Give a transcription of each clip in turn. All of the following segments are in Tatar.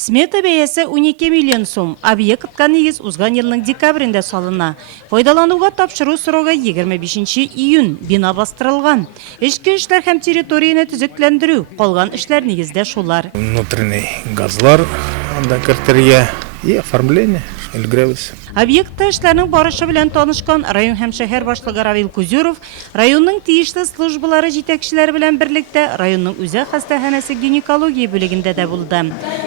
Смета бәясе 12 миллион сум. Объектка негіз узган елның декабрендә салына. Файдалануга тапшыру срогы 25 июнь бина бастырылган. Эшке эшләр һәм территорияны төзекләндерү, калган эшләр нигездә шулар. Внутренний газлар анда кертергә и оформление. Объектта эшләрнең барышы белән танышкан район һәм шәһәр башлыгы Равил Кузюров районның тиешле службалары җитәкчеләре белән берлектә районның үзәк хастаханәсе гинекология бүлегендә дә булды.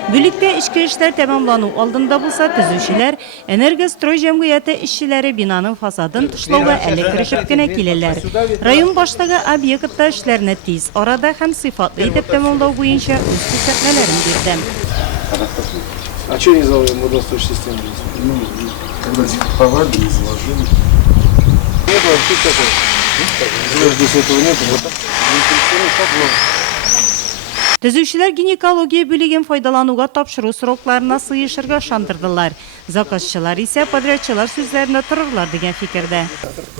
Бүлектә эшке эшләр тәмамлану алдында булса, төзүчеләр, энергострой җәмгыяте эшчеләре бинаның фасадын тышлауга әле керешеп кенә киләләр. Район башлыгы объектта эшләрне тиз арада һәм сыйфатлы итеп тәмамлау буенча үз күрсәтмәләрен бирде. А что не заложили водосточную систему? Ну, когда дефектовали, не заложили. Нет, тут такой. Здесь этого нет, вот так. Төзүчеләр гинекология бүлеген файдалануга тапшыру срокларына сыйышырга шандырдылар. Заказчылар исә подрядчылар сүзләренә торырлар дигән фикердә.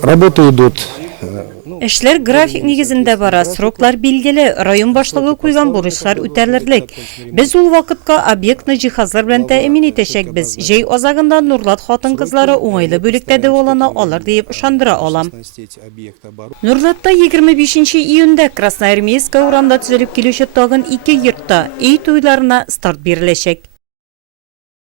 Работы идут. Эшләр график нигезендә бара, сроклар билгеле, район башлыгы куйган бурычлар үтәлерлек. Без ул вакытка объектны җиһазлар белән тәэмин итәчәкбез. Җәй азагында Нурлат хатын-кызлары уңайлы бүлектә дәвалана алыр дип ышандыра алам. Нурлатта 25 июньдә Красноармейская урамда төзелеп килүче тагын 2 йортта өй туйларына старт биреләчәк.